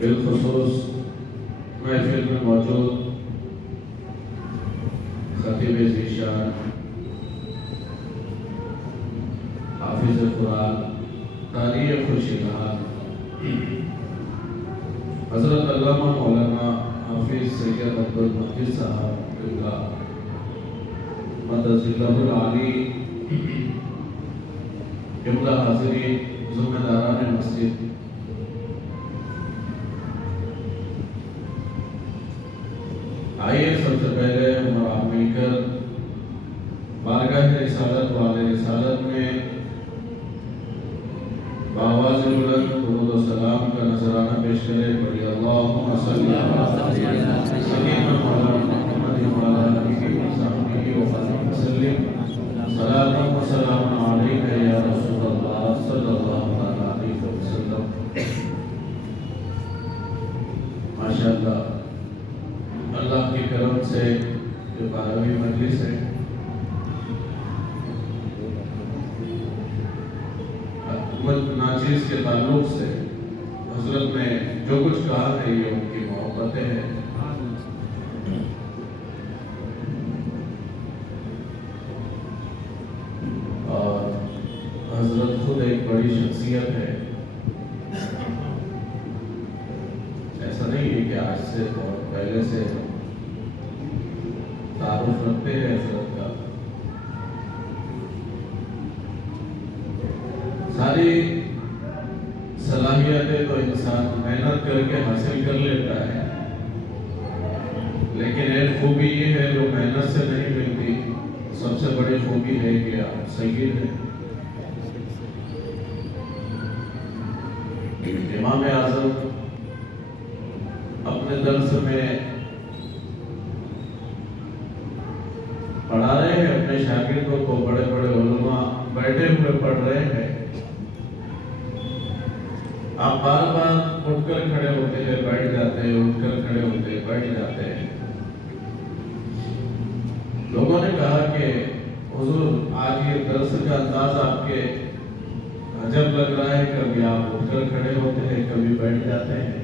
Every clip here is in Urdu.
بالخصوص محفل میں موجود خطیب ذیشان، حافظ قرآن، قاری خوشگوار حضرت علامہ مولانا حافظ سید عبدالمجید صاحب قبلہ مدد اللہ العالی، قبلہ حاضرین، ذمہ داران مسجد، آئیے سب سے پہلے ہم آپ مل کر بارگاہ رسالت والے رسالت میں بآواز بلند درود و سلام کا نذرانہ پیش کریں۔ بڑی اللہم صلی علی سیدنا مولانا محمد وعلی آلہ وصحبہ وسلم، صلاۃ و سلام علیک یا رسول اللہ صلی اللہ علیہ وسلم۔ ماشاءاللہ، اللہ کی کرم سے جو 12ویں مجلس ہے، حکومت ناچیز کے تعلق سے حضرت نے جو کچھ کہا ہے یہ ان کی محبتیں ہیں، اور حضرت خود ایک بڑی شخصیت ہے۔ ایسا نہیں ہے کہ آج سے بہت پہلے سے تعارف رکھتے ہیں حضرت کا، ساری صلاحیتیں تو انسان محنت کر کے حاصل کر لیتا ہے، لیکن ایک خوبی یہ ہے جو محنت سے نہیں ملتی، سب سے بڑی خوبی ہے کہ آپ سید ہیں۔ امام اعظم اپنے درس میں پڑھا رہے ہیں اپنے شاگردوں کو، بڑے بڑے علماء بیٹھے ہوئے پڑھ رہے ہیں، آپ بار بار اٹھ کر کھڑے ہوتے ہیں بیٹھ جاتے ہیں، اٹھ کر کھڑے ہوتے ہیں بیٹھ جاتے ہیں۔ لوگوں نے کہا کہ حضور آج یہ درس کا انداز آپ کے عجب لگ رہا ہے، کبھی آپ اٹھ کر کھڑے ہوتے ہیں کبھی بیٹھ جاتے ہیں۔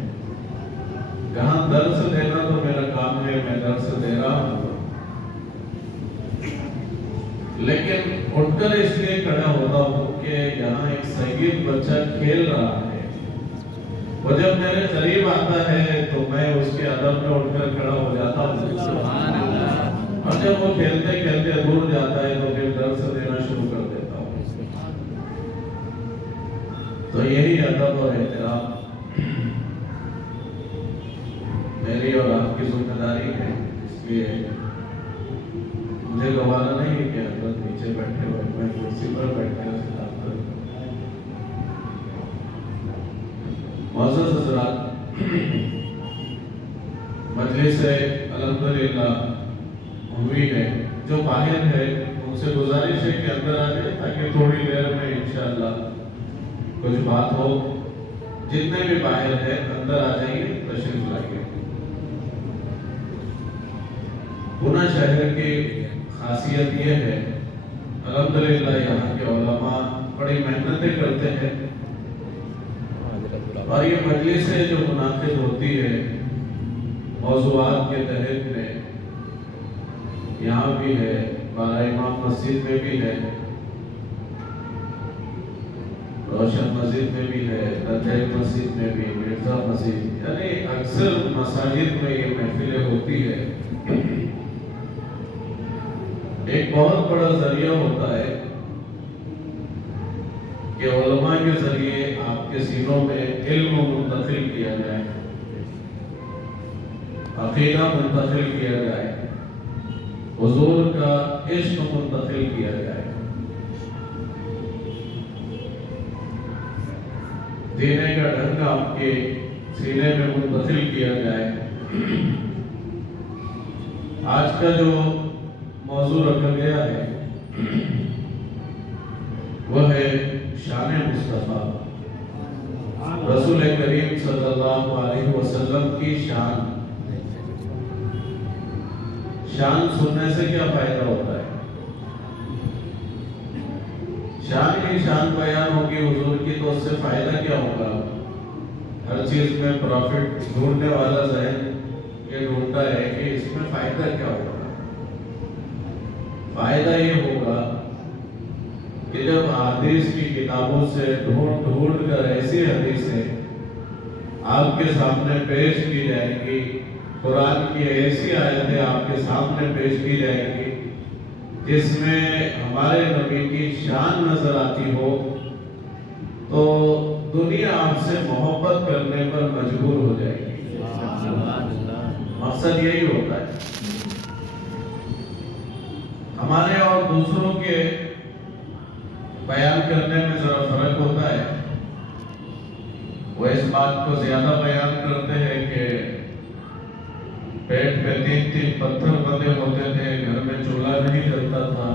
کہاں درس دینا تو میرا کام ہے، میں درس دے رہا ہوں، لیکن اٹھ کر اس لیے کھڑا ہوتا ہوں کہ یہاں ایک سید بچہ کھیل رہا ہے، وہ جب میرے قریب آتا ہے تو میں اس کے ادب میں اٹھ کر کھڑا ہو جاتا ہوں، اور جب وہ کھیلتے کھیلتے دور جاتا ہے تو پھر درس دینا شروع کر دیتا ہوں۔ تو یہی ادب اور احترام میری اور آپ کی ذمہ داری ہے، اس لیے مجھے گوارا نہیں ہے کہ حضرت نیچے بیٹھے ہوئے، میں کرسی پر بیٹھ کر خطاب کروں۔ معزز حضرات، مجلس الحمدللہ ہوئی ہے، جو باہر ہے ان سے گزارش ہے کہ اندر آ جائے تاکہ تھوڑی دیر میں انشاءاللہ کچھ بات ہو۔ جتنے بھی باہر ہے اندر آ جائیے، تشریف لائیے۔ پونہ شہر کی خاصیت یہ ہے، الحمدللہ یہاں کے علماء بڑی محنتیں کرتے ہیں، اور یہ مجلسیں جو منعقد ہوتی ہے موضوعات کے تحت میں، یہاں بھی ہے، بارہ امام مسجد میں بھی ہے، روشن مسجد میں بھی ہے، تنجیل مسجد میں بھی، مرزا مسجد، یعنی اکثر مساجد میں یہ محفلیں ہوتی ہے۔ ایک بہت بڑا ذریعہ ہوتا ہے کہ علماء کے ذریعے آپ کے سینوں میں علم منتقل کیا جائے، عقیدہ منتقل کیا جائے، حضور کا عشق منتقل کیا جائے، دینے کا ڈھنگ آپ کے سینے میں منتقل کیا جائے۔ آج کا جو موضوع رکھا گیا ہے وہ ہے شان مصطفیٰ، رسول کریم صلی اللہ علیہ وسلم کی شان۔ شان سننے سے کیا فائدہ ہوتا ہے؟ شان کی شان بیان ہوگی حضور کی تو اس سے فائدہ کیا ہوگا؟ ہر چیز میں پروفٹ ڈھونڈنے والا ذہن یہ ڈھونڈتا ہے کہ اس میں فائدہ کیا ہوگا. فائدہ یہ ہوگا کہ جب حدیث کی کتابوں سے ڈھونڈ ڈھونڈ کر ایسی حدیثیں آپ کے سامنے پیش کی جائیں گی، قرآن کی ایسی آیتیں آپ کے سامنے پیش کی جائیں گی جس میں ہمارے نبی کی شان نظر آتی ہو، تو دنیا آپ سے محبت کرنے پر مجبور ہو جائے گی. مقصد یہی ہوتا ہے. ہمارے اور دوسروں کے بیان کرنے میں ذرا فرق ہوتا ہے. وہ اس بات کو زیادہ بیان کرتے ہیں کہ پیٹ پہ 3 پتھر بندے ہوتے تھے، گھر میں چولہا نہیں جلتا تھا،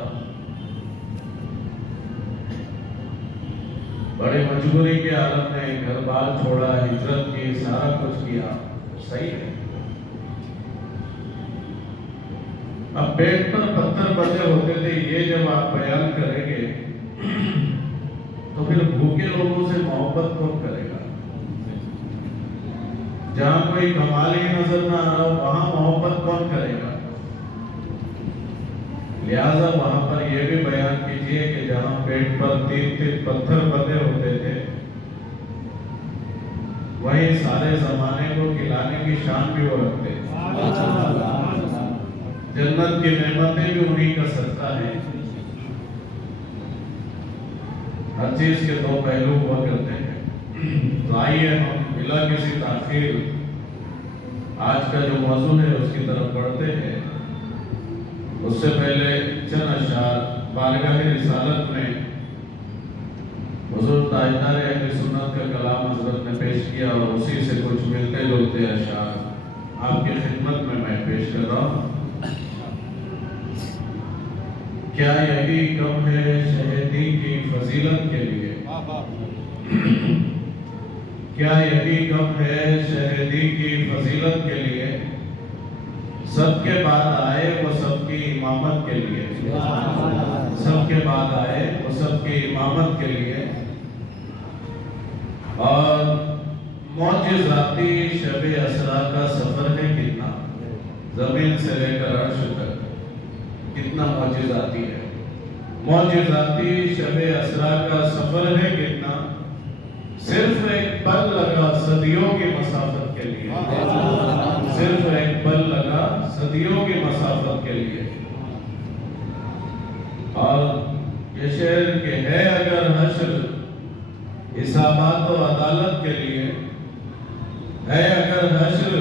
بڑی مجبوری کے حالت میں گھر بار چھوڑا، ہجرت کی، سارا کچھ کیا. صحیح ہے. اب پیٹ پر پتھر بندے ہوتے تھے، یہ جب آپ بیان کریں گے تو پھر بھوکے لوگوں سے محبت کون کرے گا؟ جہاں کوئی کمال ہی نظر نہ آ رہا ہو وہاں محبت کون کرے گا؟ لہذا وہاں پر یہ بھی بیان کیجئے کہ جہاں پیٹ پر 3 پتھر بندے ہوتے تھے وہیں سارے زمانے کو کھلانے کی شان بھی وہ رکھتے تھے. جنت کی نعمتیں بھی انہی کا صدقہ ہے. ہر چیز کے 2 پہلو ہوا کرتے ہیں. تو آئیے ہم بلا کسی تاخیر آج کا جو موضوع ہے اس کی طرف بڑھتے ہیں. اس سے پہلے چند اشعار بارگاہ رسالت میں حضور تاجدار اہل سنت کا کلام حضرت نے پیش کیا اور اسی سے کچھ ملتے جلتے اشعار آپ کی خدمت میں پیش کر رہا ہوں. کیا یہی کم ہے شہیدی کی فضیلت کے لیے؟ کیا یہی کم ہے شہیدی کی فضیلت کے لیے؟ سب کے بعد آئے وہ سب کی امامت کے لیے. سب کے بعد آئے وہ سب کی امامت کے لیے. اور معجزاتی شب اسرا کا سفر ہے کتنا، زمین سے لے کر عرش تک کتنا معجزاتی ہے. معجزاتی شب اسرا کا سفر ہے کتنا، صرف ایک پل لگا صدیوں کی مسافت کے لیے. صرف ایک پل لگا صدیوں کی مسافت کے لیے. اور یہ شعر کہ ہے اگر حشر حسابات و عدالت کے لیے، ہے اگر حشر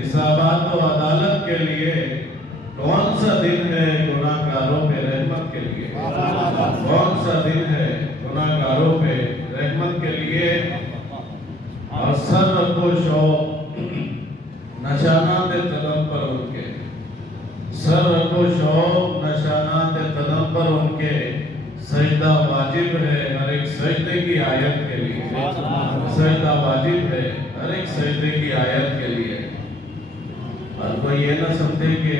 حسابات و عدالت کے لیے، کون سا دن ہے گناہ گاروں پہ رحمت کے لیے؟ کون سا دن ہے گناہ گاروں پہ رحمت کے لیے؟ اور سر رکھو شوق نشانات قدم پر ان کے، سر رکھو شوق نشانات قدم پر ان کے، سجدہ واجب ہے ہر ایک سجدے کی آیت کے لیے. سجدہ واجب ہے ہر ایک سجدے کی آیت کے لیے. اور کوئی یہ نہ سمجھے کہ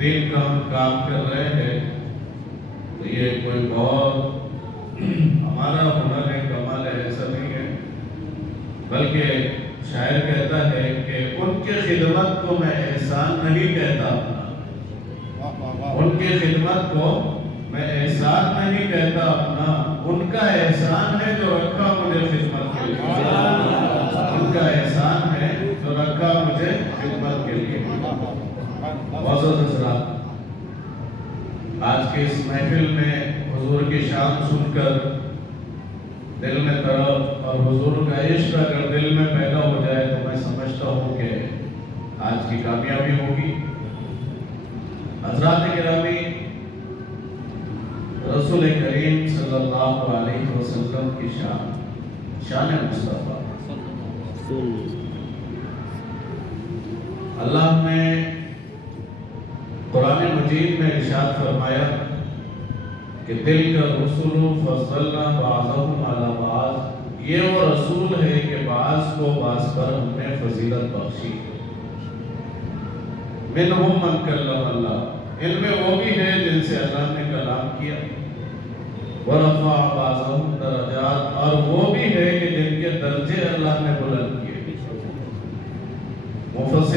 دین کا ہم کام کر رہے ہیں تو یہ کوئی بہت ہمارا ہنر ہے، کمال ہے، ایسا نہیں ہے. بلکہ شاعر کہتا ہے کہ ان کی خدمت کو میں احسان نہیں کہتا اپنا. ان کی خدمت کو میں احسان نہیں کہتا اپنا، ان کا احسان ہے جو رکھا مجھے خدمت کے لیے. ان کا احسان ہے جو رکھا مجھے خدمت کے لیے. معزز حضرات، آج کے اس محفل میں حضور کی شان سن کر دل میں طرب اور حضور کا عشق اگر دل میں پیدا ہو جائے تو میں سمجھتا ہوں کہ آج کی کامیابی ہوگی. حضرات گرامی، رسول کریم صلی اللہ علیہ وسلم کی شان مصطفیٰ، اللہ نے قرآن مجید میں ارشاد فرمایا کہ تلک الرسل فضلنا بعضهم علی بعض، یہ وہ رسول ہے کہ بعض کو بعض پر ہم نے فضیلت بخشی. منہم من کلم اللہ، ان میں وہ بھی ہے جن سے اللہ نے کلام کیا. ورفع بعضهم درجات، اور وہ بھی ہے کہ جن کے درجے اللہ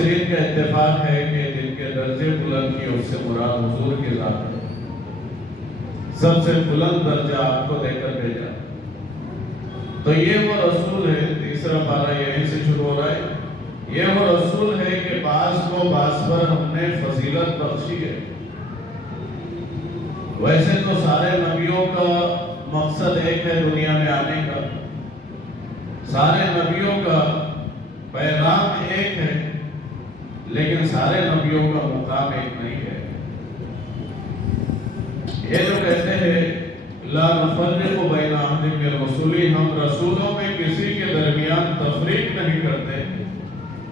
مفسرین کا اتفاق ہے کہ جن کے درجے بلند کی اس سے مراد حضور کی ذات ہے، سب سے بلند درجہ آپ کو دے کر بھیجا۔ تو یہ وہ رسول ہے، تیسرا پارہ یہیں سے شروع ہو رہا ہے، یہ وہ رسول ہے کہ بعض کو بعض پر ہم نے فضیلت بخشی ہے۔ ویسے تو سارے نبیوں کا مقصد ایک ہے دنیا میں آنے کا، سارے نبیوں کا پیغام ایک ہے، لیکن سارے نبیوں کا مقام ایک نہیں ہے۔ یہ جو کہتے ہیں لا نفرق بین احد من رسولی، ہم رسولوں میں کسی کے درمیان تفریق نہیں کرتے،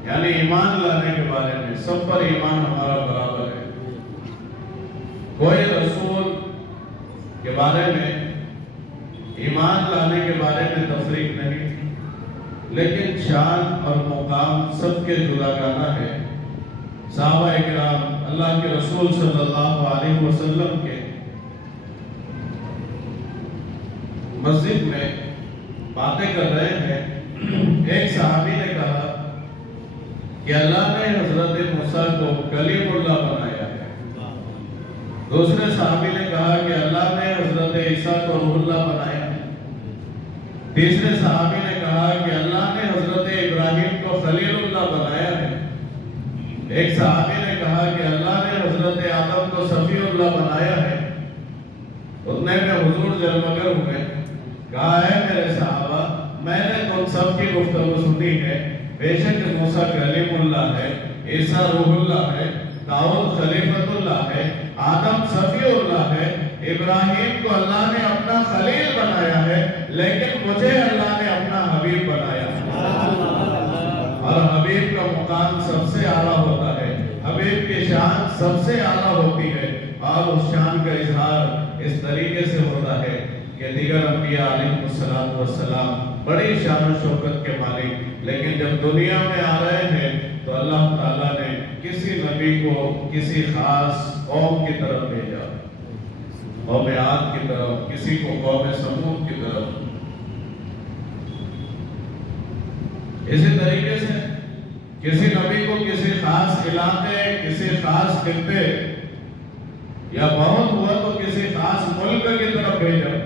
یعنی ایمان لانے کے بارے میں سب پر ایمان ہمارا برابر ہے۔ کوئی رسول کے بارے میں ایمان لانے کے بارے میں تفریق نہیں، لیکن شان اور مقام سب کے جداگانہ ہے۔ صحابہ اکرام اللہ کے رسول صلی اللہ علیہ وسلم کے مسجد میں باتیں کر رہے ہیں، ایک صحابی نے کہا کہ اللہ نے حضرت موسیٰ کو کلیم اللہ بنایا ہے۔ دوسرے صحابی نے کہا کہ اللہ نے حضرت عیسیٰ کو روح اللہ بنایا ہے۔ تیسرے صحابی نے کہا کہ اللہ نے حضرت ابراہیم کو خلیل اللہ بنایا ہے۔ ایک صحابی نے کہا کہ اللہ نے حضرت آدم کو صفی اللہ بنایا ہے۔ اتنے میں حضور جلوگر ہوئے، کہا ہے میرے صحابہ، میں نے تم سب کی گفتگو سنی ہے، بے شک موسیٰ کلیم اللہ ہے، عیسیٰ روح اللہ ہے، داؤد خلیفۃ اللہ ہے، آدم صفی اللہ ہے، ابراہیم کو اللہ نے اپنا خلیل بنایا ہے، لیکن مجھے اللہ نے اپنا حبیب بنایا ہے۔ اور حبیب کا مقام سب سے اعلیٰ ہوتا ہے، حبیب کی شان سب سے اعلیٰ ہوتی ہے، اور اس شان کا اظہار اس طریقے سے ہوتا ہے کہ دیگر انبیاء علیہ السلام بڑی شان و شوکت کے مالک، لیکن جب دنیا میں آ رہے ہیں تو اللہ تعالیٰ نے کسی نبی کو کسی خاص قوم کی طرف بھیجا، قوم عاد کی طرف، کسی کو قوم سمود کی طرف۔ اسی طریقے سے کسی نبی کو کسی خاص علاقے، کسی خاص خطے، یا بہت ہوا تو کسی خاص ملک کی طرف بھیجا،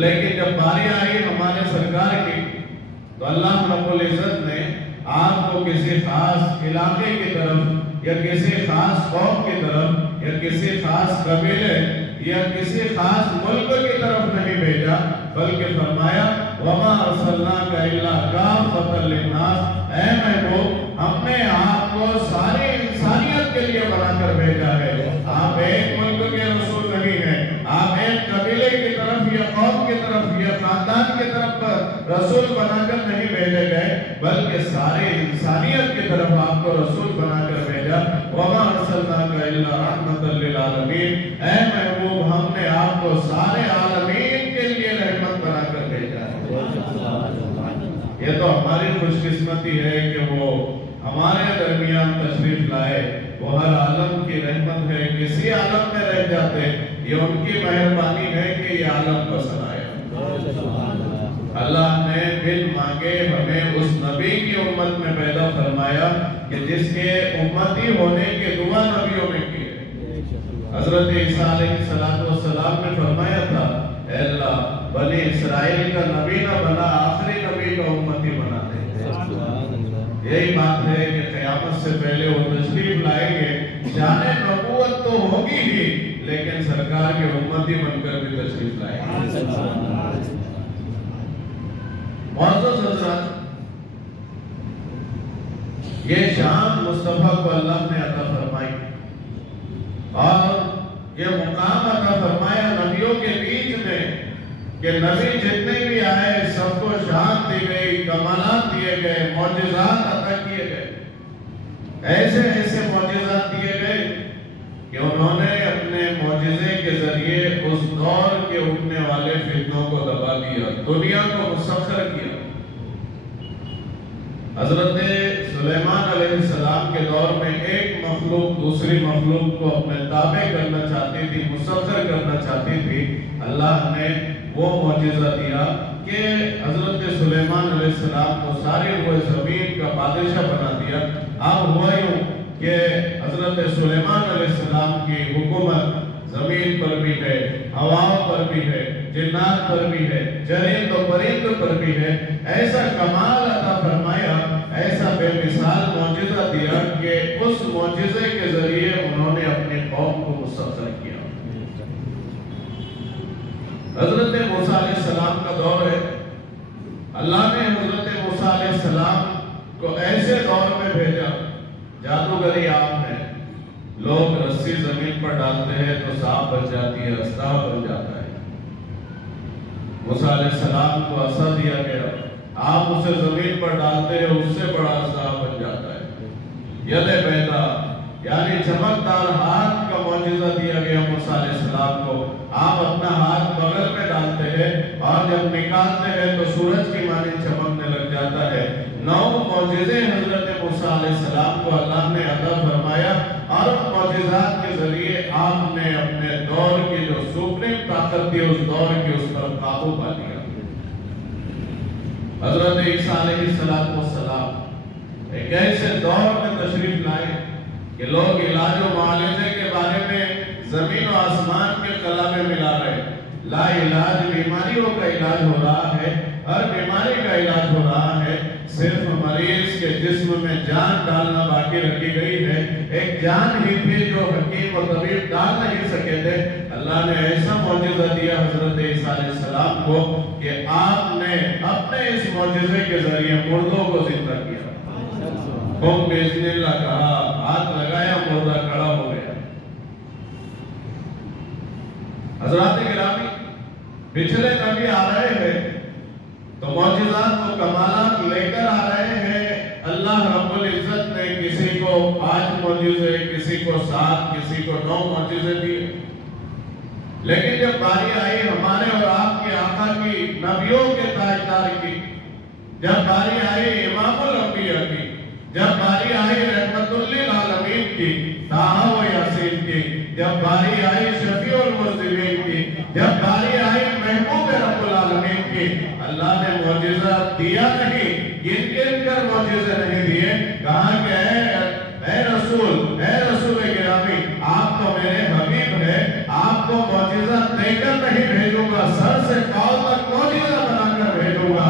لیکن جب باری آئی ہمارے سرکار کی تو اللہ رب العزت نے آپ کو کسی خاص علاقے کی طرف یا کسی خاص قوم کی طرف یا کسی خاص قبیلے یا کسی خاص ملک کی طرف نہیں بھیجا، بلکہ فرمایا وَمَا أَرْسَلْنَاكَ إِلَّا كَافَّةً لِلنَّاسِ، اے محبوب ہم نے آپ کو ساری انسانیت کے لیے بنا کر بھیجا ہے۔ آپ ایک ملک کے رسول نہیں ہیں، آپ ایک قبیلے کی طرف یا قوم کی طرف یا خاندان کی طرف رسول بنا کر نہیں بھیجے گئے، بلکہ ساری انسانیت کی طرف آپ کو رسول بنا کر بھیجا۔ وَمَا أَرْسَلْنَاكَ إِلَّا رَحْمَةً لِلْعَالَمِينَ، اے محبوب ہم نے آپ کو سارے عالمین کے لیے رحمت بنا کر بھیجا ہے۔ یہ تو ہماری خوش قسمتی ہے کہ وہ ہمارے درمیان تشریف لائے، وہ ہر عالم کی رحمت ہے، کسی عالم میں رہ جاتے یہ ان کی مہربانی ہے کہ یہ عالم پسند آیا۔ اللہ نے بن مانگے ہمیں اس نبی کی امت میں پیدا فرمایا کہ جس کے امتی ہونے کے دعا نبیوں نے کی ہے۔ حضرت عیسیٰ علیہ السلام نے فرمایا تھا اے اللہ بنی اسرائیل کا نبی نہ بنا، آخری نبی کا امتی بنا دے۔ یہی بات ہے کہ قیامت سے پہلے وہ تشریف لائیں گے، جانے نبوت تو ہوگی ہی لیکن سرکار کے امتی بن کر بھی تشریف لائیں گے۔ معزز حضرات، یہ شان مصطفیٰ کو اللہ نے عطا فرمائی اور یہ مقام عطا فرمایا نبیوں کے بیچ میں کہ نبی جتنے بھی آئے سب کو شان دی گئی، کمالات دیے گئے، معجزات عطا کیے گئے، ایسے ایسے معجزات دیے گئے کہ انہوں نے اپنے معجزے کے ذریعے اس دور کے اٹھنے والے فتنوں کو دبا دیا، دنیا کو مسخر کیا۔ حضرت سلیمان علیہ السلام کے دور میں ایک مخلوق دوسری مخلوق کو اپنے تابع کرنا چاہتی تھی، مسخر کرنا چاہتی تھی، اللہ نے وہ معجزہ دیا کہ حضرت سلیمان علیہ السلام کو ساری روئے زمین کا بادشاہ بنا دیا۔ اب ہوا یوں کہ حضرت سلیمان علیہ السلام کی حکومت زمین پر بھی ہے، ہواؤں پر بھی ہے، جنات پر بھی ہے، جرند و پرند پر بھی ہے. ایسا کمال عطا فرمایا، ایسا بے مثال معجزہ دیا کہ اس معجزے کے ذریعے انہوں نے اپنے قوم کو مسخر کیا. حضرت موسیٰ علیہ السلام کا دور ہے. اللہ نے حضرت موسیٰ علیہ السلام کو ایسے دور میں بھیجا، جادوگری عام ہے. لوگ رسی زمین پر ڈالتے ہیں تو سانپ بن جاتی ہے، استا بن جاتا ہے. موسیٰ علیہ السلام کو عصا دیا گیا، آپ اسے زمین پر ڈالتے ہیں، اس سے بڑا استا بن جاتا ہے. ید بیضا یعنی چمکدار ہاتھ کا معجزہ دیا گیا موسیٰ علیہ السلام کو. آپ اپنا ہاتھ بغل میں ڈالتے ہیں اور جب نکالتے ہیں تو سورج کی مانند چمکنے لگ جاتا ہے. 9 معجزے حضرت موسیٰ علیہ السلام کو اللہ نے عطا فرمایا اور ان معجزات کے ذریعے آپ نے اپنے دور کی جو سپریم طاقت تھی اس دور کی اس پر قابو پا لیا. حضرت عیسیٰ علیہ السلام ایک ایسے دور میں تشریف لائے کہ لوگ علاج و معالجے کے بارے میں زمین و آسمان کے خلا میں ملا رہے. لا علاج بیماریوں کا علاج ہو رہا ہے، ہر بیماری کا علاج ہو رہا ہے. صرف مریض کے جسم میں جان ڈالنا باقی رکھی گئی ہے. ایک جان ہی تھی جو حکیم و طبیب ڈال نہیں سکے تھے. اللہ نے ایسا معجزہ دیا حضرت عیسیٰ علیہ السلام کو کہ آپ نے اپنے اس معجزے کے ذریعے مردوں کو زندہ کیا. قوم بسم اللہ کہا، ہاتھ لگایا، مردہ کھڑا ہو گیا. حضرات گرامی، پچھلے نبی آ رہے ہیں تو معجزات و کمالات لے کر آ رہے ہیں. اللہ رب العزت نے کسی کو 5 معجزے، کسی کو 7، کسی کو 9 معجزے دیے. لیکن جب باری آئی ہمارے اور آپ کے آقا کی، نبیوں کے تاجدار کی، جب باری آئی امام الانبیاء کی، جب باری آئی رحمت للعالمین کی، طٰہٰ و یاسین کی، جب باری آئی شفیع المذنبین کی، جب باری آئی محبوب رب العالمین کی، اللہ نے معجزہ دیا نہیں، گن کر معجزے نہیں دیے. کہا کہ اے رسول گرامی، آپ تو میرے حبیب ہیں، آپ کو معجزہ دے کر نہیں بھیجوں گا، سر سے پاؤں تک معجزہ بنا کر بھیجوں گا.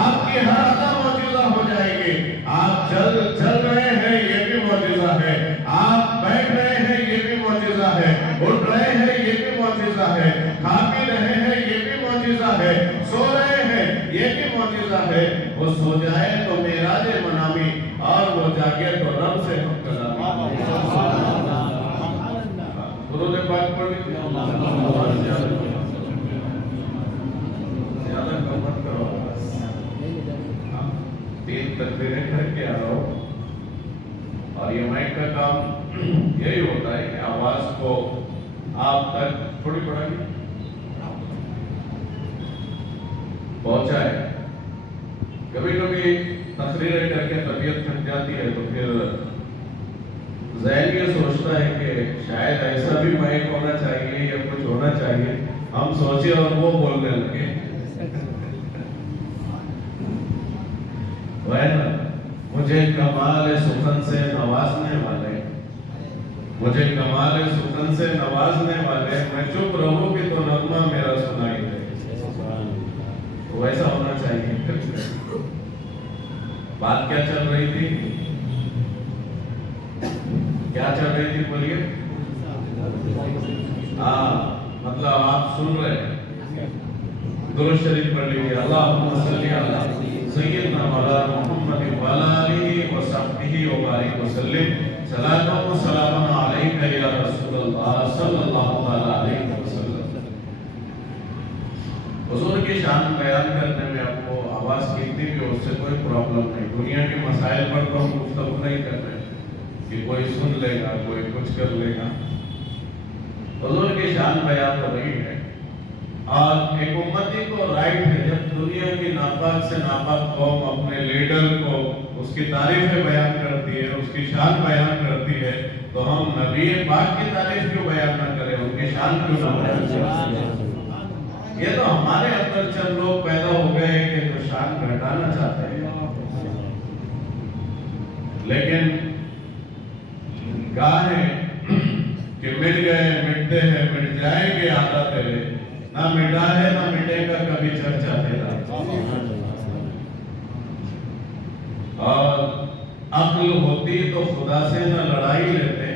آپ کی ہر عطا معجزہ ہو جائے گی. آپ چل رہے ہیں، یہ بھی معجزہ ہے. آپ بیٹھ رہے ہیں، یہ بھی معجزہ ہے. اٹھ رہے ہیں، یہ بھی معجزہ ہے. کھا پی رہے ہیں، یہ بھی معجزہ ہے. سو رہے ہیں، یہ بھی معجزہ ہے. وہ سو جائے تو معراج منامی اور وہ جاگے تو رب سے ہم کلامی. درود پاک پڑھ لیجیے. زیادہ کم مت کرو. 3 تکبیریں کر کے آ رہا ہوں. اور یہ مائک کا کام یہی ہوتا ہے کہ آواز کو آپ تک تھوڑی بڑھائیے، پہنچائے. کبھی کبھی تقریریں کر کے طبیعت تھک جاتی ہے تو پھر ذہن یہ سوچتا ہے کہ شاید ایسا بھی مائک ہونا چاہیے یا کچھ ہونا چاہیے. ہم سوچے اور وہ بولنے لگے. مجھے کمال سخن سے نوازنے والے، مجھے کمال سخن سے نوازنے والے، میں چپ رہوں گی تو نغمہ میرا سنائی دے. ویسا ہونا چاہیے. بات کیا چل رہی تھی؟ کیا چل رہی تھی بولیے؟ مطلب آپ سن رہے ہیں. درود شریف پڑھ لیجیے. اللہم صلی علی سیدنا مولانا محمد وعلی آلہ وصحبہ وبارک وسلم. صلاۃ و سلام علیک یا رسول اللہ صلی اللہ علیہ وسلم. حضور کی شان بیان کرنے میں آپ کو آواز کتنی بھی ہو، اس سے کوئی پرابلم نہیں. دنیا کے مسائل پر تو ہم گفتگو نہیں کر رہے کہ کوئی سن لے گا، کوئی کچھ کر لے گا. حضور کی شان بیان ہو رہی ہے. اور ایک امتی کو رائٹ ہے جب دنیا کی ناپاک سے ناپاک قوم اپنے لیڈر کو اس کی تعریفیں بیان کرتی ہے، اس کی شان بیان کرتی ہے، تو ہم نبی پاک کی تعریف کیوں بیان نہ کریں، ان کی شان کیوں نہ بیان کریں. یہ تو ہمارے اندر چند لوگ پیدا ہو گئے ہیں کہ جو شان گھٹانا چاہتے ہیں. لیکن مٹ گئے, مٹتے ہیں, مٹ جائیں گے آتا تیرے, نہ مٹا ہے نہ مٹے گا کبھی چرچا تیرا. اور عقل ہوتی تو خدا سے نہ لڑائی لیتے,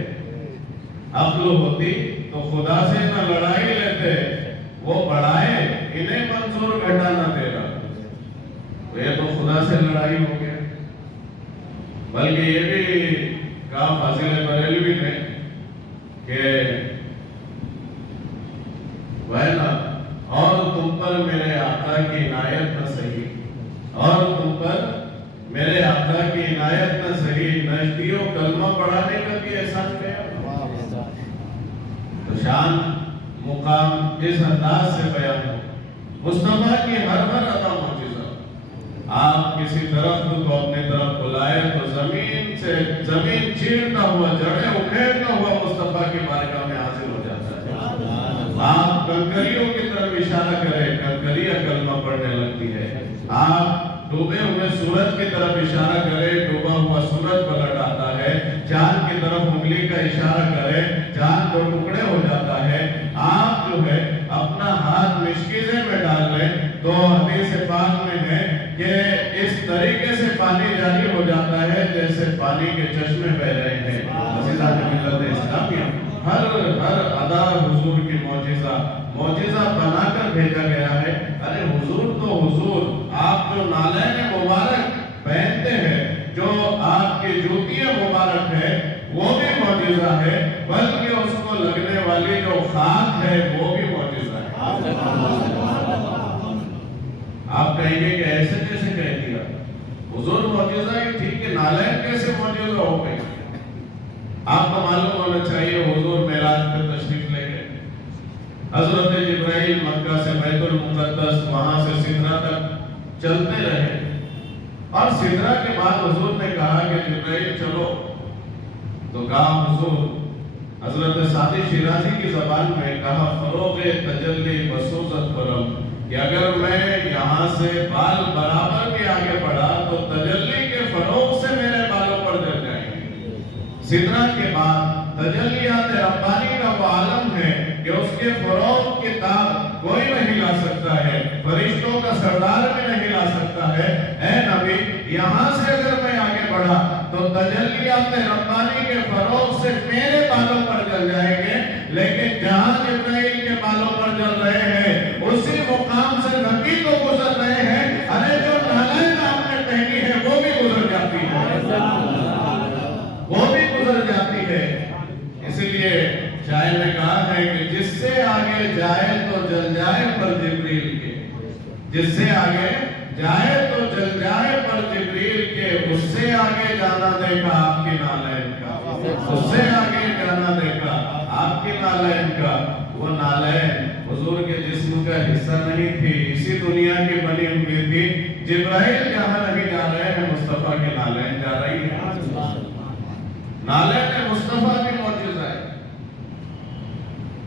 عقل ہوتی تو خدا سے نہ لڑائی لیتے, وہ بڑھائے انہیں منظور گھٹا نہ تیرا. تو یہ تو خدا سے لڑائی ہو گیا. بلکہ یہ بھی کہا فاضل بریلوی نے کہ وینا اور تم پر میرے آقا کی عنایت نہ سہی, اور تم پر میرے آقا کی عنایت نہ سہی, نجدیوں کلمہ پڑھانے کا بھی احسان کیا. تو شان مقام اس انداز سے بیان ہو, مصطفیٰ کی ہر ہر ادا معجزہ. آپ کسی درخت کو اپنی طرف بلائے تو زمین چیرتا ہوا, جڑیں اکھیڑتا ہوا مصطفیٰ کی بارگاہ میں حاضر ہو جاتا ہے. آپ کنکریوں کی طرف اشارہ کریں, کنکریاں کلمہ پڑھنے لگتی ہے. آپ ڈوبے ہوئے سورج کی طرف اشارہ کریں, ڈوبا ہوا سورج پلٹ آتا ہے. چاند کی طرف انگلی کا اشارہ کریں, چاند دو ٹکڑے ہو جاتا ہے. آپ جو ہے اپنا ہاتھ مشکیزے میں ڈال لیں تو حدیث پاک میں ہے کہ اس طریقے سے پانی جاری ہو جاتا ہے جیسے پانی کے چشمے بہ رہے ہیں. عزیزان ملت اسلامیہ, ہر ادا حضور کی معجزہ بنا کر بھیجا گیا ہے. ارے حضور تو حضور, آپ جو نالین مبارک پہنتے ہیں, جو آپ کی جوتیاں مبارک ہے, وہ بھی معجزہ ہے, بلکہ اس کو لگنے والی جو خاک ہے وہ بھی معجزہ ہے. آپ کہیں گے کہ ایسے کیسے کہہ دیا, حضور معجزہ ہی ٹھیک ہے, نالین کیسے معجزہ ہو گئی. آپ کو معلوم ہونا چاہیے حضور معراج پہ تشریف لے گئے. حضرت جبرائیل مکہ سے بیت المقدس, وہاں سے سدرہ تک چلتے رہے, اور سدرہ کے بعد حضور نے کہا کہ جبرائیل چلو. تو کہا حضور, حضرت سعدی شیرازی کی زبان میں کہا فروغ تجلی بسوزت کرم, کہ اگر میں یہاں سے بال برابر بھی آگے بڑھا تو تجلی کے فروغ سے میرے بالوں پر جل جائیں گے. سدرہ کے بعد تجلیات ربانی کا وہ عالم ہے کہ اس کے فروغ کی تاب کوئی نہیں لا سکتا ہے, فرشتوں کا سردار بھی نہیں لا سکتا ہے. اے نبی, یہاں سے اگر میں آگے بڑھا تو تجلیات ربانی کے فروغ سے میرے بالوں پر جل جائیں گے, لیکن جہاں جبرائیل کے بالوں پر جل رہے ہیں اسی مقام سے نبی تو گزر رہے ہیں. ارے جو نالین آپ نے پہنی ہے وہ بھی گزر جاتی ہے, وہ بھی گزر جاتی ہے. اس لیے شاعر نے کہا ہے کہ جس سے آگے جائے تو جل جائے پر جبریل کے, جس سے آگے جائے تو جل جائے پر جبریل کے, اس سے آگے جانا دیکھا آپ کی نالین کا, اس سے آگے جانا دیکھا آپ کی نالین کا. وہ نالین حضور کے جسم کا حصہ نہیں تھی, اسی دنیا کی بنی ہوئی تھی. جبرائیل جہاں نہیں جا رہے ہیں, مصطفیٰ کی نالین جا رہی ہے. نالین مصطفیٰ کی معجزہ ہے.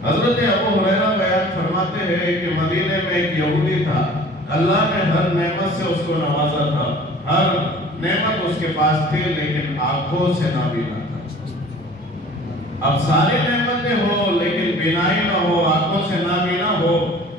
حضرت ابو ہریرہ بیان فرماتے ہیں کہ مدینے میں ایک یہودی تھا, اللہ نے ہر نعمت سے اس کو نوازا تھا, ہر نعمت اس کے پاس تھی, لیکن آنکھوں سے نابینا تھا. اب ساری نعمتیں ہو لیکن بینائی نہ ہو, آنکھوں سے نابینا ہو,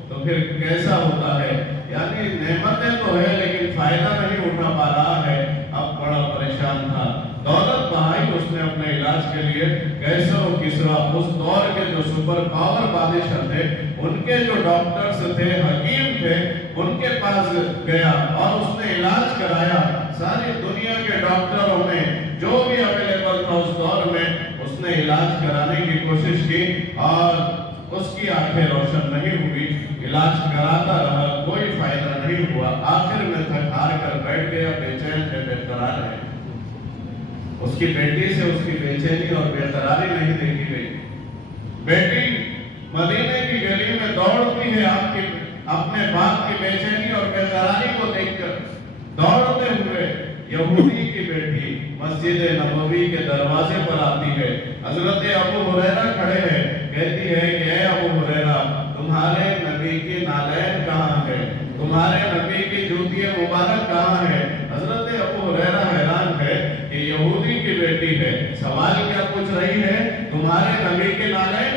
تو پھر کیسا ہوتا ہے. یعنی نعمتیں تو ہے لیکن فائدہ نہیں اٹھا پا رہا ہے. اب بڑا پریشان تھا, دولت بہائی اس نے اپنے علاج کے لیے. قیصر و کسریٰ اس دور کے جو سپر پاور بادشاہ تھے, ان کے جو ڈاکٹرز تھے, حکیم تھے, ان کے پاس گیا اور اس نے علاج کرایا. ساری دنیا کے ڈاکٹروں میں جو بھی اویلیبل تھا اس دور میں, اس نے علاج کرانے کی کوشش کی اور اس کی آنکھیں روشن نہیں ہوئی. علاج کراتا رہا, کوئی فائدہ نہیں ہوا. آخر میں تھک ہار کر بیٹھ گیا, بے چین ہے, بے قرار ہے. اس کی بیٹی سے اس کی بے چینی اور بے قراری نہیں دیکھی گئی. بیٹی مدینے کی گلی میں دوڑتی ہے اپنے باپ کی بے چینی اور بے قراری کو دیکھ کر. دوڑتے ہوئے یہودی کی بیٹی مسجد نبوی کے دروازے پر آتی ہے. حضرت ابو ہریرہ کھڑے ہیں, کہتی ہے کہ اے ابو ہریرہ, تمہارے نبی کی نالین کہاں ہے, تمہارے نبی کی جوتیاں مبارک کہاں ہے. حضرت ابو ہریرہ حیران ہے کہ یہودی کی بیٹی ہے, سوال کیا پوچھ رہی ہے, تمہارے نبی کی نالین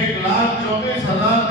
1,24,000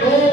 2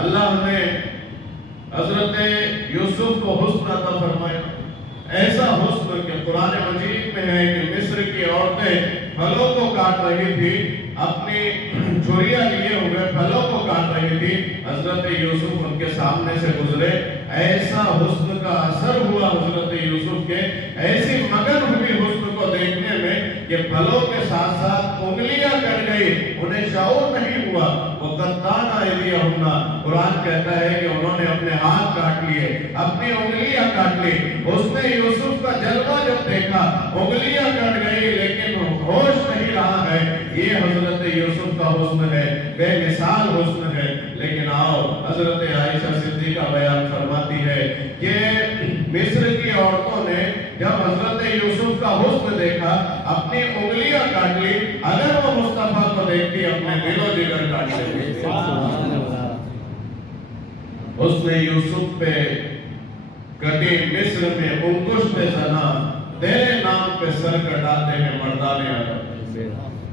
اللہ نے حضرت یوسف کو حسن عطا فرمایا، ایسا حسن کہ قرآن مجید میں ہے کہ مصر کی عورتیں پھلوں کو کاٹ رہی تھی، اپنی چھریاں لیے ہوئے پھلوں کو کاٹ رہی تھی، حضرت یوسف ان کے سامنے سے گزرے، ایسا حسن کا اثر ہوا حضرت یوسف کے، ایسی مگن ہوئی حسن کو دیکھنے میں کہ پھلوں کے ساتھ ساتھ انگلیاں کٹ گئی، انہیں شعور نہیں ہوا، وَقَطَّعْنَ أَيْدِيَهُنَّ، قرآن کہتا ہے کہ انہوں نے اپنے ہاتھ کاٹ لیے، اپنی انگلیاں کاٹ لی۔ اس نے یوسف کا جلوہ جب دیکھا، انگلیاں کٹ گئی لیکن ہوش نہیں رہا ہے، یہ حضرت یوسف کا حسن ہے، بے مثال حسن ہے۔ لیکن آؤ حضرت عائشہ صدیقہ بیان فرماتی ہے کہ مصر کی عورتوں نے جب حضرت یوسف کا حسن دیکھا، اپنی انگلیاں کاٹ لی، اگر وہ مصطفیٰ کو دیکھتی اپنے دل و جگر کاٹ لیتی۔ حسن یوسف پہ کٹی مصر میں انگشت زنا، تیرے نام پہ سر کٹاتے ہیں مردان عرب۔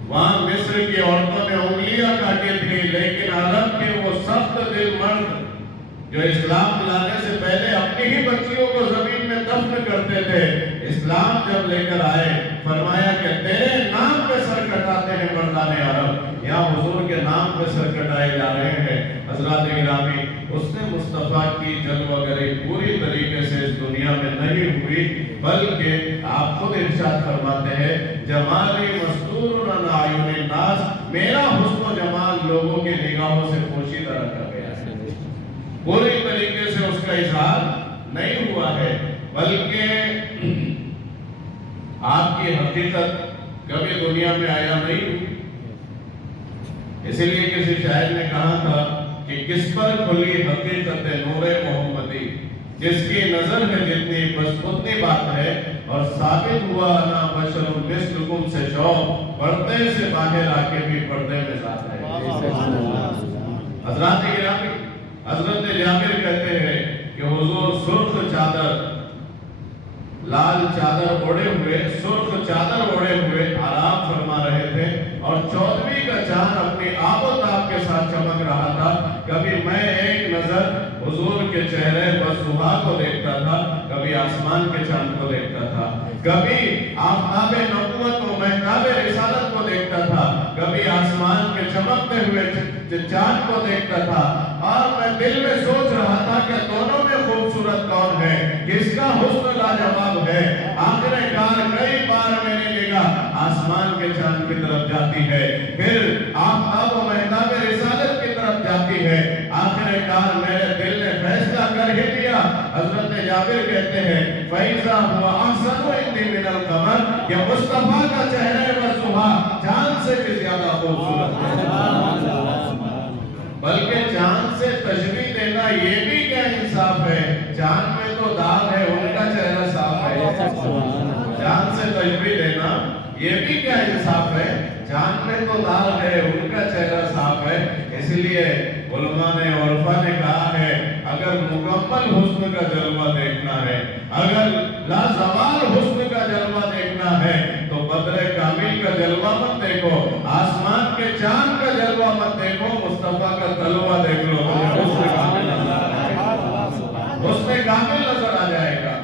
وہاں مصر کی عورتوں نے انگلیاں کاٹی تھی، لیکن عرب کے وہ سخت دل مرد جو اسلام لانے سے پہلے اپنی ہی بچیوں کو زمین میں دفن کرتے تھے، اسلام جب لے کر آئے فرمایا کہ تیرے نام پہ سر کٹاتے ہیں مردان عرب، یہاں حضور کے نام پہ سر کٹائے جا رہے ہیں۔ حضرات گرامی، اس نے مصطفیٰ کی جلوہ گری پوری طریقے سے اس دنیا میں نہیں ہوئی، بلکہ آپ خود ارشاد فرماتے ہیں جمالی مستور عن اعین الناس، میرا حسن و جمال لوگوں کی نگاہوں سے پوشیدہ رکھا گیا ہے، پوری طریقے سے اس کا اظہار نہیں ہوا ہے، بلکہ آپ کی حقیقت کبھی دنیا میں آیا نہیں ہوئی۔ اس لیے کسی شاعر نے کہا تھا کہ کس پر کھلی حقیقت نور محمدی، جس کی نظر میں جتنی بس اتنی بات ہے، اور ثابت ہوا انا بشر مثلکم سے شوق، پردے سے باہر آ کے بھی پردے میں ذات ہے۔ حضرات گرامی، حضرت جابر کہتے ہیں کہ حضور سرخ چادر، لال چادر اوڑے ہوئے، سرخ چادر اوڑے ہوئے آرام فرما رہے تھے، اور 14ویں کا چاند اپنی آب و تاب کے ساتھ چمک رہا تھا۔ کبھی میں ایک نظر حضور کے چہرے بسوا کو دیکھتا تھا، کبھی آسمان کے چاند کو دیکھتا تھا، کبھی آفتاب نبوت و مہتاب رسالت کو دیکھتا تھا، کبھی آسمان کے چمکتے ہوئے چاند کو دیکھتا تھا، اور میں دل میں سوچ رہا تھا کہ دونوں میں خوبصورت کون ہے، کس کا حسن لاجواب ہے۔ آخر کار کئی بار میری نگاہ آسمان کے چاند کی طرف جاتی ہے، پھر آفتاب و مہتاب رسالت کی طرف جاتی ہے، آخر کار میرے دل نے فیصلہ کر ہی دیا۔ حضرت جابر کہتے ہیں فَإِذَا هُوَ أَحْسَنُ عِنْدِي مِنَ الْقَمَرِ، کہ مصطفیٰ کا چہرہ بسوا چاند سے بھی زیادہ خوبصورت ہے۔ بلکہ چاند سے تشبیہ دینا یہ بھی کیا انصاف ہے، چاند میں تو داغ ہے، ان کا چہرہ صاف ہے۔ چاند سے تشبیہ دینا یہ بھی کیا انصاف ہے، چاند میں تو داغ ہے، ان کا چہرہ صاف ہے۔ اس لیے علماء نے عرفا نے کہا ہے اگر مکمل حسن کا جلوہ دیکھنا ہے، اگر لازوال حسن کا جلوہ دیکھنا ہے، تو بدر کامل کا جلوہ مت دیکھو، آسمان کے چاند کا جلوہ مت دیکھو، مصطفیٰ کا تلوہ دیکھ لو، حسن کامل نظر آ جائے گا۔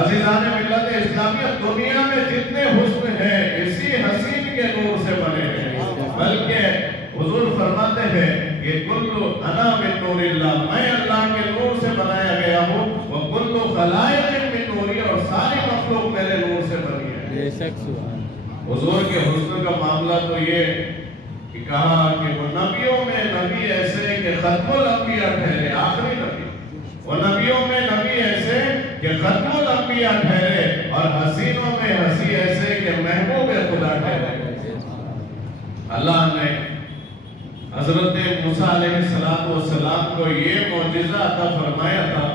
عزیزان ملت اسلامیہ، دنیا میں جتنے حسن ہیں اسی حسین کے نور سے بنے ہیں، بلکہ حضور فرماتے ہیں کہ کلو انا من نور اللہ، میں اللہ کے نور سے بنایا گیا ہوں، وکلو خلائق من نوری، اور ساری مخلوق میرے نور سے بنی ہے۔ حضور کے حسن کا معاملہ تو یہ کہ کہا کہ وہ نبیوں میں نبی ایسے کہ ختم الانبیاء ٹھہرے، آخری نبی، وہ نبیوں میں نبی ایسے کہ ختم الانبیاء ٹھہرے، اور حسینوں میں حسی ایسے کہ محبوب خدا ٹھہرے۔ اللہ نے حضرت موسیٰ علیہ السلام کو یہ معجزہ عطا فرمایا تھا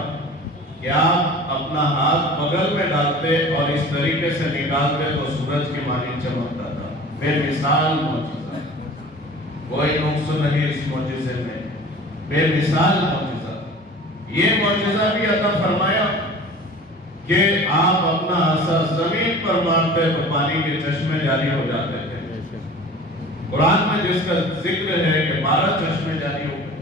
کہ آپ اپنا ہاتھ بغل میں ڈالتے اور اس طریقے سے نکالتے تو سورج کی مانند چمکتا تھا، بے مثال معجزہ، کوئی نقص نہیں اس معجزے میں، بے مثال معجزہ۔ یہ معجزہ بھی عطا فرمایا کہ آپ اپنا عصا زمین پر مارتے تو پانی کے چشمے جاری ہو جاتے تھے۔ قرآن میں جس کا ذکر ہے کہ 12 چشمے جاری ہو گئے،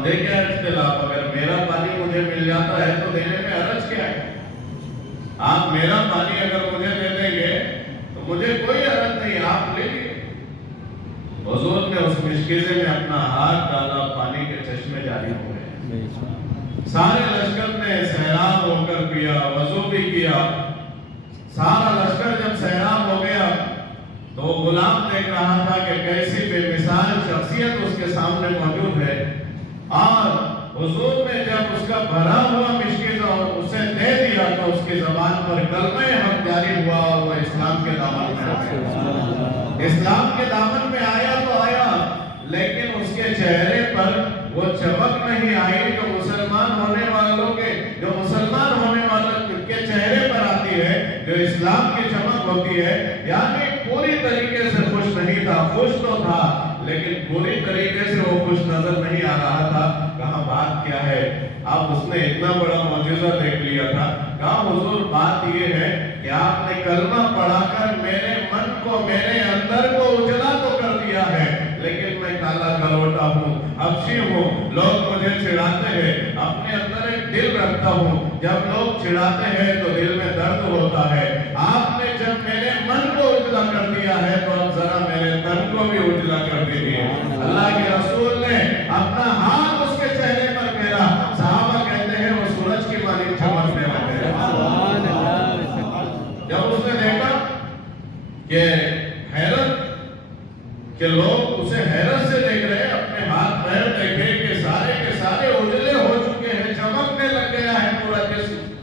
مجھے کیا اختلاف؟ اگر میرا پانی مجھے مل جاتا ہے تو دینے میں حرج کیا ہے؟ آپ میرا پانی اگر مجھے دے دیں گے تو مجھے کوئی حرج نہیں، آپ لے لیجیے۔ حضور نے اس مشکیزے میں اپنا ہاتھ ڈالا، پانی کے چشمے جاری ہو گئے۔ سارے لشکر نے سیراب ہو کر پیا، وضو بھی کیا۔ سارا لشکر جب سیراب ہو گیا تو غلام دیکھ رہا تھا کہ کیسی بے مثال شخصیت اس کے سامنے موجود ہے، اور حضور نے جب اس کا بھرا ہوا مشکیزہ اسے دے دیا تو اس کی زبان پر کلمہ حق جاری ہوا اور وہ اسلام کے دامن میں آیا۔ اسلام کے دامن میں آیا تو آیا، لیکن اس کے چہرے پر وہ چمک نہیں آئی جو مسلمان ہونے والوں کے چہرے پر آتی ہے، جو اسلام کی چمک ہوتی ہے۔ یعنی پوری طریقے سے خوش نہیں تھا، خوش تو تھا لیکن پوری طریقے سے وہ خوش نظر نہیں آ رہا تھا۔ کہاں بات کیا ہے؟ اب اس نے اتنا بڑا معجزہ دیکھ لیا تھا۔ کہا حضور بات یہ ہے کہ آپ نے کلمہ پڑھا کر میرے من کو، میرے اندر کو اجلا تو کر دیا ہے، لیکن میں کالا کلوٹا ہوں، حبشی ہوں، لوگ مجھے چڑھاتے ہیں، اپنے اندر ایک دل رکھتا ہوں، جب لوگ چڑھاتے ہیں تو دل میں درد ہوتا ہے۔ آپ نے جب میرے من کو اجلا کر دیا ہے تو اب ذرا میرے تن کو بھی اجلا کر دیجیے۔ اللہ کے رسول نے اپنا ہاتھ اس کے چہرے پر پھیرا، صحابہ کہتے ہیں وہ سورج کی مانند چمکنے لگے۔ جب اس نے دیکھا کہ حیرت کہ لوگ اسے حیرت سے دیکھ رہے ہیں، اپنے ہاتھ پیر دیکھے کہ سارے کے سارے اجلے ہو چکے ہیں، چمکنے لگ گیا ہے پورا جسم،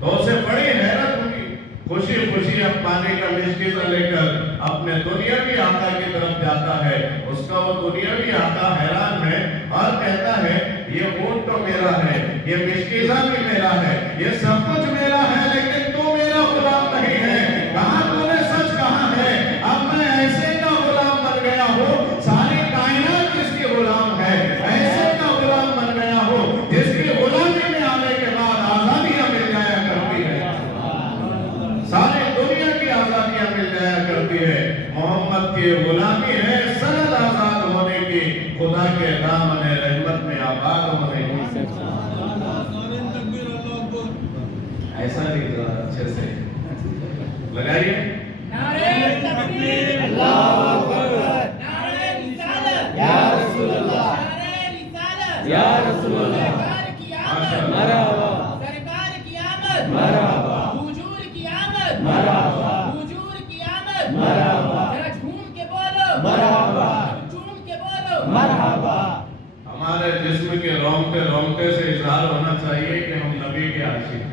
تو اسے بڑی حیرت ہوئی۔ خوشی خوشی اب پانی کا مشکیزہ لے کر اپنے دنیاوی آقا کی طرف جاتا ہے۔ اس کا وہ دنیاوی آقا حیران ہے اور کہتا ہے یہ اونٹ تو میرا ہے، یہ مشکیزہ بھی میرا ہے، یہ سب کچھ میرا ہے، لیکن تو میرا غلام نہیں ہے۔ کہاں تو نے سچ کہا ہے، اب میں ایسے کا غلام بن گیا ہوں، ساری کائنات جس کی غلام ہے، ایسے کا غلام بن گیا ہوں جس کی غلامی میں آنے کے بعد آزادیاں مل جایا کرتی ہے، ساری دنیا کی آزادیاں مل جایا کرتی ہے۔ محمد کی غلامی ہے سند آزاد ہونے کی، خدا کے دامن رحمت میں آباد ہونے کی۔ ایسا نہیں ذرا اچھے سے لگائیے۔ نعرہ تکبیر، اللہ اکبر، نعرہ رسالت، یا رسول اللہ، نعرہ رسالت، یا رسول اللہ، سرکار کی آمد، مرحبا، سرکار کی آمد، مرحبا، حضور کی آمد، مرحبا، حضور کی آمد، مرحبا، ذرا جھوم کے بولو، مرحبا، جھوم کے بولو، مرحبا۔ ہمارے جسم کے رونگٹے رونگٹے سے اظہار ہونا چاہیے کہ ہم نبی کے عاشق ہیں۔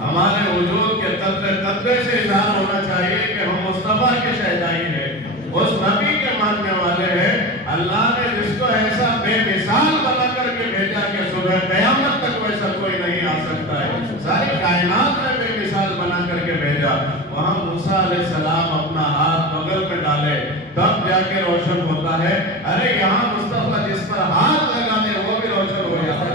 ہمارے وجود کے قطرے قطرے سے اظہار ہونا چاہیے کہ ہم مصطفیٰ کے شہدائی ہیں، اس نبی کے ماننے والے ہیں۔ اللہ نے جس کو ایسا بے مثال بنا کر کے بھیجا کہ صبح قیامت تک ویسا کوئی نہیں آ سکتا ہے، ساری کائنات میں بے مثال بنا کر کے بھیجا۔ وہاں موسیٰ علیہ السلام اپنا ہاتھ بغل میں ڈالے تب جا کے روشن ہوتا ہے، ارے یہاں مصطفیٰ جس پر ہاتھ لگا دے وہ بھی روشن ہو جاتا ہے۔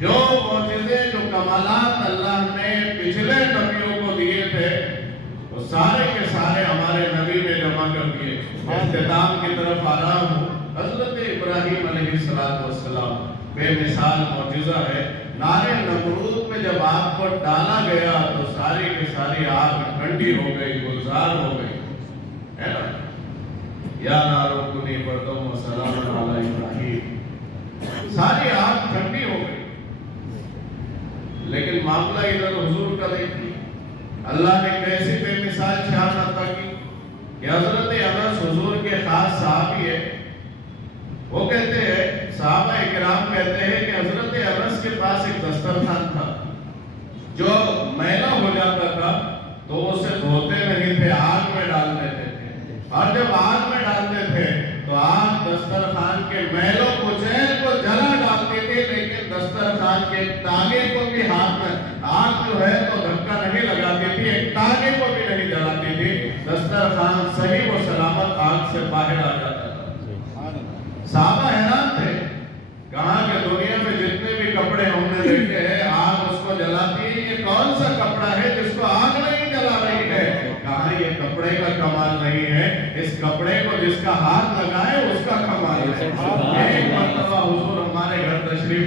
جو معجزے، جو کمالات اللہ نے پچھلے نبیوں کو دیے تھے وہ سارے کے سارے ہمارے نبی میں جمع کر دیے۔ اختتام کی طرف آ رہا ہوں۔ حضرت ابراہیم علیہ السلام بے مثال معجزہ ہے۔ نارے نمرود میں جب آگ کو ڈالا گیا تو ساری کی ساری آگ ٹھنڈی ہو گئی، گلزار ہو گئی، ہے نا؟ یا نارو کنی بردم و سلام علی ابراہیم، ساری آگ ٹھنڈی ہو گئی۔ لیکن معاملہ ادھر حضور کا دیکھیے، اللہ نے کیسی بے مثال شان عطا کی کہ حضرت انس حضور کے خاص صحابی ہے، وہ کہتے ہیں، صحابہ اکرام کہتے ہیں کہ حضرت انس کے پاس ایک دسترخوان تھا جو میلا ہو جاتا تھا تو وہ اسے دھوتے نہیں تھے، آگ میں ڈال دیتے تھے، اور جب آگ میں ڈالتے تھے تو آگ دسترخوان کے میل و کچیل کو جلا ڈالتی تھی، لیکن دسترخوان کے تانے کو بھی ہاتھ میں آگ جو ہے تو دھکا نہیں لگاتی تھی، ایک تانے کو بھی نہیں جلاتی تھی، دسترخوان صحیح و سلامت آگ سے باہر آ جاتا تھا۔ صحابہ حیران تھے، کہاں کہ دنیا میں جتنے بھی کپڑے ہم نے دیکھے ہیں آگ اس کو جلاتی ہے، یہ کون سا کپڑا ہے جس کو آگ نہیں جلا رہی ہے؟ کہاں یہ کپڑے کا کمال نہیں ہے، اس کپڑے کو جس کا ہاتھ لگائے اس کا کمال ہے۔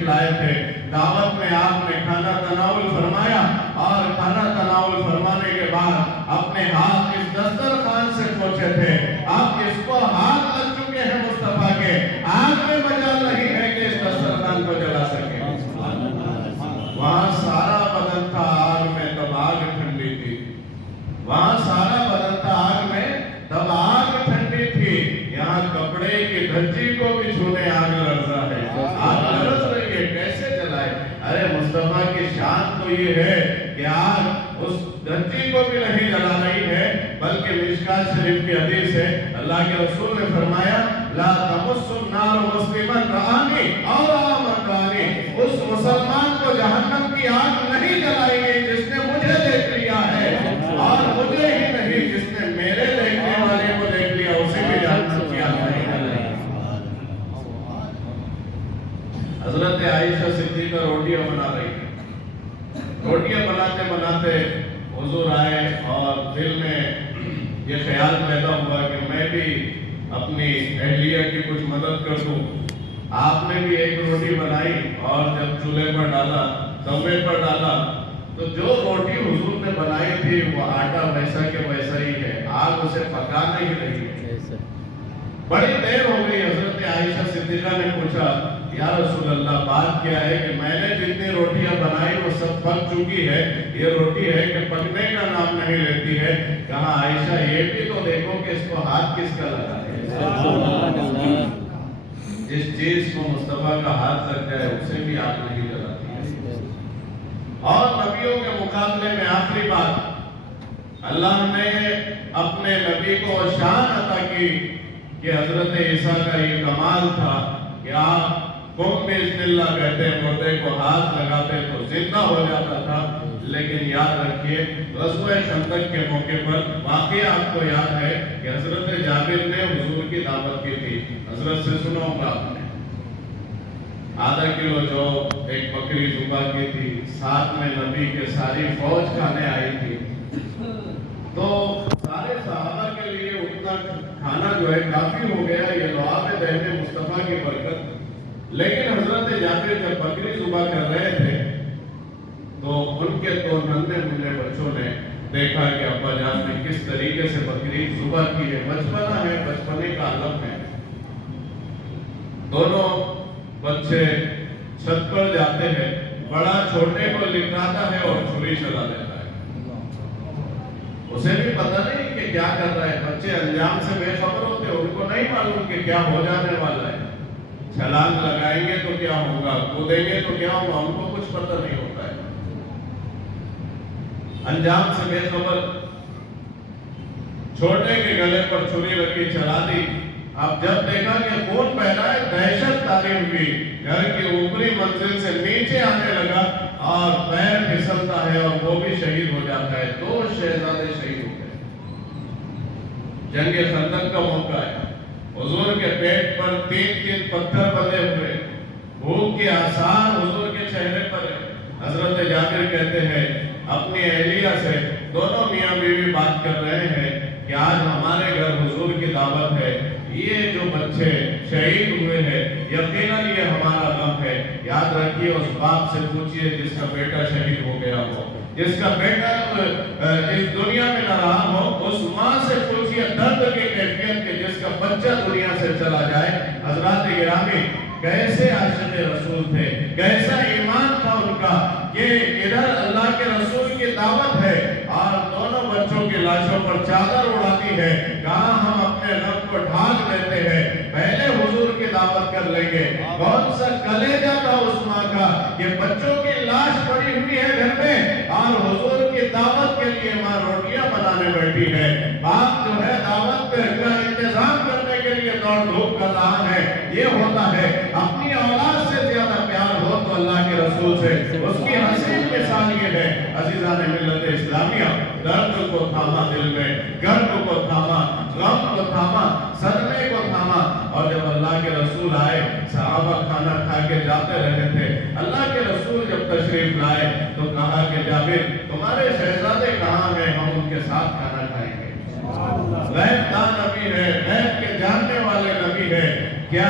تشریف لائے تھے. دعوت میں آپ نے کھانا تناول فرمایا اور کھانا تناول فرمانے کے بعد اپنے ہاتھ اس دسترخوان سے پوچھے تھے. اب اس کو ہاتھ لگ چکے ہیں مصطفیٰ کے, آگ میں مجال نہیں ہے کہ اس دسترخوان کو جلا سکے. وہاں سارا بدن تھا آگ میں, تب آگ ٹھنڈی تھی. وہاں سارا بدن تھا آگ میں, تب آگ ٹھنڈی تھی. یہاں کپڑے کی دھجی کو بھی چھونے آگ لرزا ہے. آگ لرز رہی ہے, کیسے جلائے؟ ارے مصطفیٰ کی شان تو یہ ہے کہ آگ اس دھجی کو بھی نہیں جلا رہی ہے, بلکہ مشکات شریف کی حدیث ہے, اللہ کے رسول نے فرمایا لا تمس النار مسلما رآنی اور رآ من رآنی. اس مسلمان کو جہنم کی آگ نہیں جلائے گی جس نے مجھے دیکھ لیا ہے, اور مجھے ہی نہیں جس نے میرے دیکھنے والے کو دیکھ لیا اسے بھی جہنم کی آگ نہیں جلائے گی. حضرت عائشہ صدیقہ روٹیاں بنا رہی ہیں. روٹیاں بناتے بناتے حضور آئے اور دل میں یہ خیال پیدا ہوا کہ میں بھی اپنی اہلیہ کی کچھ مدد کر دوں. آپ نے بھی ایک روٹی بنائی اور جب چولہے پر ڈالا, توے پر ڈالا, تو جو روٹی حضور نے بنائی تھی وہ آٹا ویسا کہ ویسا ہی ہے, آگ اسے پکا نہیں رہی ہے. بڑی دیر ہو گئی. حضرت عائشہ صدیقہ نے پوچھا یا رسول اللہ بات کیا ہے کہ میں نے جتنی روٹیاں بنائی وہ سب پک چکی ہے, یہ روٹی ہے کہ پکنے کا نام نہیں لیتی ہے. کہا عائشہ یہ بھی تو دیکھو کہ اس کو ہاتھ کس کا لگا ہے. جس چیز کو مصطفیٰ کا ہاتھ لگ جائے اسے بھی آگ نہیں جلاتی ہے. اور نبیوں کے مقابلے میں آخری بات, اللہ نے اپنے نبی کو شان عطا کی کہ حضرت عیسیٰ کا یہ کمال تھا کہ آپ قم بِإِذْنِ اللَّهِ کہتے ہیں, مردے کو ہاتھ لگاتے تو زندہ ہو جاتا تھا. لیکن یاد رکھیے غزوہ خندق کے موقع پر واقعہ آپ کو یاد ہے کہ حضرت جابر نے حضور کی دعوت کی تھی. حضرت سے سنا ہوگا آپ نے, آدھا کلو جو ایک بکری ذبح کی تھی, ساتھ میں نبی کے ساری فوج کھانے آئی تھی. تو سارے صحابہ کے لیے اتنا کھانا جو ہے کافی ہو گیا, یہ لعاب دہن مصطفیٰ کی برکت. لیکن حضرت جابر جب بکری ذبح کر رہے تھے تو ان کے دو ننھے منھے بچوں نے دیکھا کہ ابا جان نے کس طریقے سے بکری ذبح کی ہے. بچپنا ہے, بچپنے کا عالم ہے. دونوں بچے چھت پر جاتے ہیں, بڑا چھوٹے کو لٹاتا ہے اور چھری چلا دیتا ہے. اسے بھی پتہ نہیں کہ کیا کر رہا ہے. بچے انجام سے بے خبر ہوتے, ان کو نہیں معلوم کہ کیا ہو جانے والا ہے. چھلانگ لگائیں گے تو کیا ہوگا, کودیں گے تو کیا ہوگا, ان کو کچھ پتہ نہیں ہوتا ہے. انجام سے بے خبر, چھوٹے کے گلے پر چھری رکھی, چلا دی. اب جب دیکھا کہ خون بہ رہا ہے, دہشت طاری ہوئی. گھر کی اوپری منزل سے نیچے آنے لگا اور پیر پھسلتا ہے اور وہ بھی شہید ہو جاتا ہے. دو شہزادے شہید ہو گئے. جنگ خندق کا موقع ہے. حضور کے پیٹ پر 3 پتھر بندے ہوئے, بھوک کے آثار حضور کے چہرے پر ہے. حضرت جابر کہتے ہیں اپنی اہلیہ سے, دونوں میاں بیوی بات کر رہے ہیں کہ آج ہمارے گھر حضور کی دعوت ہے, یہ جو بچے شہید ہوئے ہیں یقیناً یہ ہمارا غم ہے. یاد رکھیے اس باپ سے پوچھئے جس کا بیٹا شہید ہو گیا ہو, جس کا بیٹا اس دنیا میں نہ رہا ہو, اس ماں سے پوچھئے درد کی کیفیت کہ جس کا بچہ دنیا سے چلا جائے. حضرات گرامی, کیسے عاشق رسول تھے, کیسا ایمان تھا ان کا کہ ادھر اللہ کے رسول کی دعوت ہے اور دونوں بچوں کی لاشوں پر چادر اڑاتی ہے. کہاں ہم اپنے رب کو ڈھانک لیتے ہیں, پہلے حضور کی دعوت کر لیں گے. کون سا کلیجہ تھا اس ماں کا کہ بچوں کی لاش پڑی ہوئی ہے گھر میں اور حضور کی دعوت کے لیے ماں روٹیاں بنانے بیٹھی ہے. باپ جو ہے دعوت کا انتظام کرنے کے لیے دوڑ دھوپ کر رہا ہے. یہ ہوتا ہے اپنی اولاد سے زیادہ پیار ہو تو اللہ کے رسول سے. اس کی حسین مثال یہ ہے عزیزان ملت اسلامیہ, درد کو تھاما دل میں, گرد کو تھاما, غم کو تھاما, صدمے کو تھاما. اور جب اللہ کے رسول آئے, صحابہ کھانا کھا کے جاتے رہے تھے. اللہ کے رسول جب تشریف لائے تو کہا کہ جابر تمہارے شہزادے کہاں ہیں, ہم ان کے ساتھ کھانا کھائیں گے. غیب دان نبی ہے, غیب کے جاننے والے نبی ہے. کیا